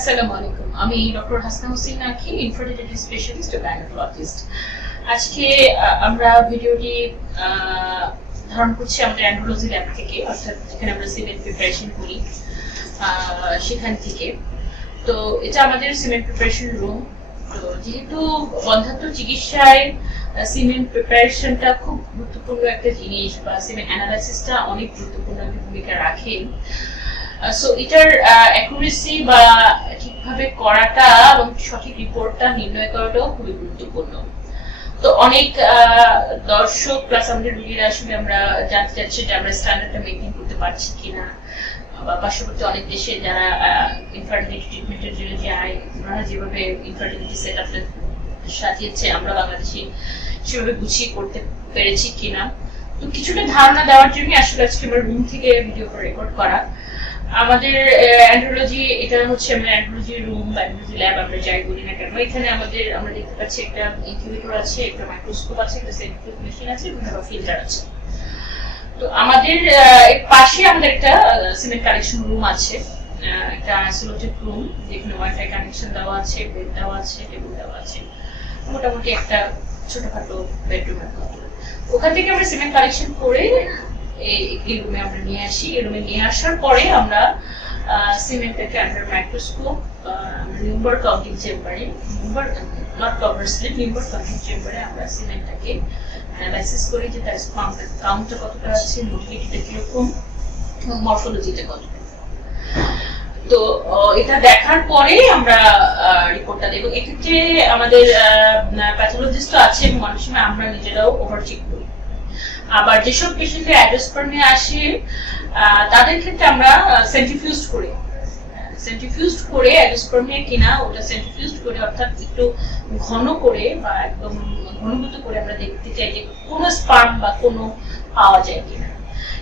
আসসালামু আলাইকুম। আমি ডক্টর হাসনা হোসেন আঁখি, ইনফার্টিলিটি স্পেশালিস্ট ও গাইনোকোলজিস্ট। আজকে আমরা ভিডিওটি ধারণ করছি আমাদের অ্যান্ড্রোলজি ল্যাব থেকে, অর্থাৎ যেখানে আমরা সিমেন্ট প্রিপারেশন করি সেখান থেকে। তো এটা আমাদের সিমেন্ট প্রিপারেশন রুম। তো যেহেতু বন্ধ্যাত্ব চিকিৎসায় সিমেন্ট প্রিপারেশনটা খুব গুরুত্বপূর্ণ একটা জিনিস, বা সিমেন্ট অ্যানালাইসিসটা অনেক গুরুত্বপূর্ণ একটা ভূমিকা রাখে। সো এটার অ্যাকুরেসি বা ঠিকভাবে করাটা এবং সঠিক রিপোর্টটা নির্ণয় করাটাও খুবই গুরুত্বপূর্ণ। তো অনেক দর্শক প্লাস আমাদের রোগীরা আসলে আমরা জানতে চাচ্ছি যে আমরা স্ট্যান্ডার্ডটা মেনটেন করতে পারছি কিনা, বা পার্শ্ববর্তী অনেক দেশে যারা ইনফার্টিলিটি ট্রিটমেন্টের জন্য যায়, ওনারা যেভাবে ইনফার্টিলিটি সেট আপটা সাজিয়েছে আমরা বাংলাদেশে সেভাবে গুছিয়ে করতে পেরেছি কিনা। তো কিছুটা ধারণা দেওয়ার জন্য আসলে আজকে আমার রুম থেকে ভিডিও রেকর্ড করা। আমাদের অ্যান্ড্রোলজি, এটা হচ্ছে আমরা অ্যান্ড্রোলজি রুম বা অ্যান্ড্রোলজি ল্যাব আমরা যাই বলি না কেন। এখানে আমরা দেখতে পাচ্ছি একটা ইনকিউবেটর আছে, একটা মাইক্রোস্কোপ আছে, একটা সেন্ট্রিফিউজ মেশিন আছে, একটা ফিল্টার আছে। তো আমাদের এর পাশে আমাদের একটা সিমেন্ট কালেকশন রুম আছে, একটা আইসোলেটেড রুম, যেখানে ওয়াইফাই কানেকশন দেওয়া আছে, বেড দেওয়া আছে, টেবিল দেওয়া আছে, মোটামুটি একটা ছোটখাটো বেডরুমের মতো। ওখান থেকে আমরা সিমেন্ট কালেকশন করে এই রুমে আমরা নিয়ে আসি। এই রুমে নিয়ে আসার পরে আমরা সিমেন্টটাকে আন্ডার মাইক্রোস্কোপ নিউম্বার কাউন্টিং চেম্বারে, নট কভার স্লিপ, নিউম্বার কাউন্টিং চেম্বারে আমরা সিমেন্টটাকে অ্যানালাইসিস করি যে তার কাউন্টটা কতটা আছে, মোটিলিটিটা কিরকম, মরফোলজিটা কতটা। তো এটা দেখার পরে আমরা রিপোর্টটা দেব। এক্ষেত্রে আমাদের প্যাথোলজিস্ট আছে এবং অনেক সময় আমরা নিজেরাও ওভার চেক করি। আবার যেসব পেশেন্টের অ্যাডোস্পার্মিয়া আসে তাদের ক্ষেত্রে আমরা সেন্ট্রিফিউজড করে অ্যাডোস্পার্মিয়া কিনা ওটা সেন্ট্রিফিউজড করে, অর্থাৎ একটু ঘন করে বা একদম ঘনীভূত করে আমরা দেখতে চাই যে কোনো স্পার্ম বা কোনো পাওয়া যায় কিনা।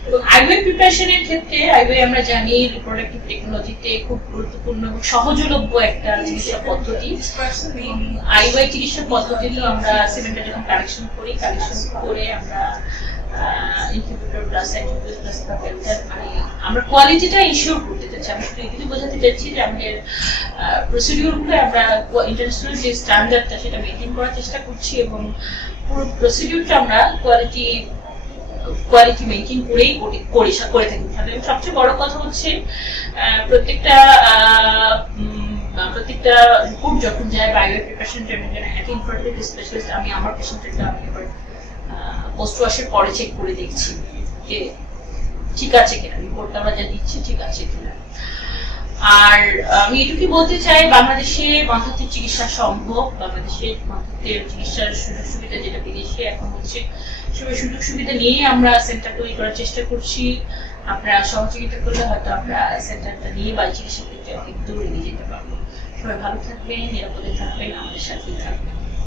এবং আইওআই প্রিপারেশনের ক্ষেত্রে, আইওআই আমরা জানি রিপ্রোডাক্টিভ টেকনোলজিতে খুব গুরুত্বপূর্ণ এবং সহজলভ্য একটা চিকিৎসা পদ্ধতি। আইওআই চিকিৎসা পদ্ধতিতে আমরা সিমেন্টটা যখন কালেকশন করে আমরা incubator plus centrifuge plus filter, মানে আমরা কোয়ালিটিটা ইনশিওর করতে চাচ্ছি। আমি শুধু এটুকু বোঝাতে চাচ্ছি যে আমাদের প্রসিডিউরগুলো আমরা ইন্টারন্যাশনাল যে স্ট্যান্ডার্ডটা সেটা মেনটেন করার চেষ্টা করছি, এবং পুরো প্রসিডিউরটা আমরা কোয়ালিটি মেনটেন করেই করে থাকি। সবচেয়ে বড় কথা হচ্ছে প্রত্যেকটা রিপোর্ট যখন যায় বায়োর প্রিপারেশন ট্রিটমেন্ট, একটা ইনফার্টিলিটি স্পেশালিস্ট, আমি আমার পেশেন্টটা আমি এবার পোস্ট ওয়াশের পরে চেক করে দেখছি যে ঠিক আছে কিনা, রিপোর্টটা আমরা যা দিচ্ছি ঠিক আছে কিনা। আর আমি এটুকু বলতে চাই, বাংলাদেশে বন্ধ্যাত্বের চিকিৎসা সম্ভব। বাংলাদেশের বন্ধ্যাত্বের চিকিৎসার সুযোগ সুবিধা যেটা বিদেশে এখন হচ্ছে, সবাই সুযোগ সুবিধা নিয়ে আমরা সেন্টার তৈরি করার চেষ্টা করছি। আপনারা সহযোগিতা করলে হয়তো আমরা সেন্টারটা নিয়ে বা চিকিৎসা ক্ষেত্রে অনেক দূর এগিয়ে যেতে পারবো। সবাই ভালো থাকবেন, নিরাপদে থাকবেন, আমাদের সাথেই থাকবেন।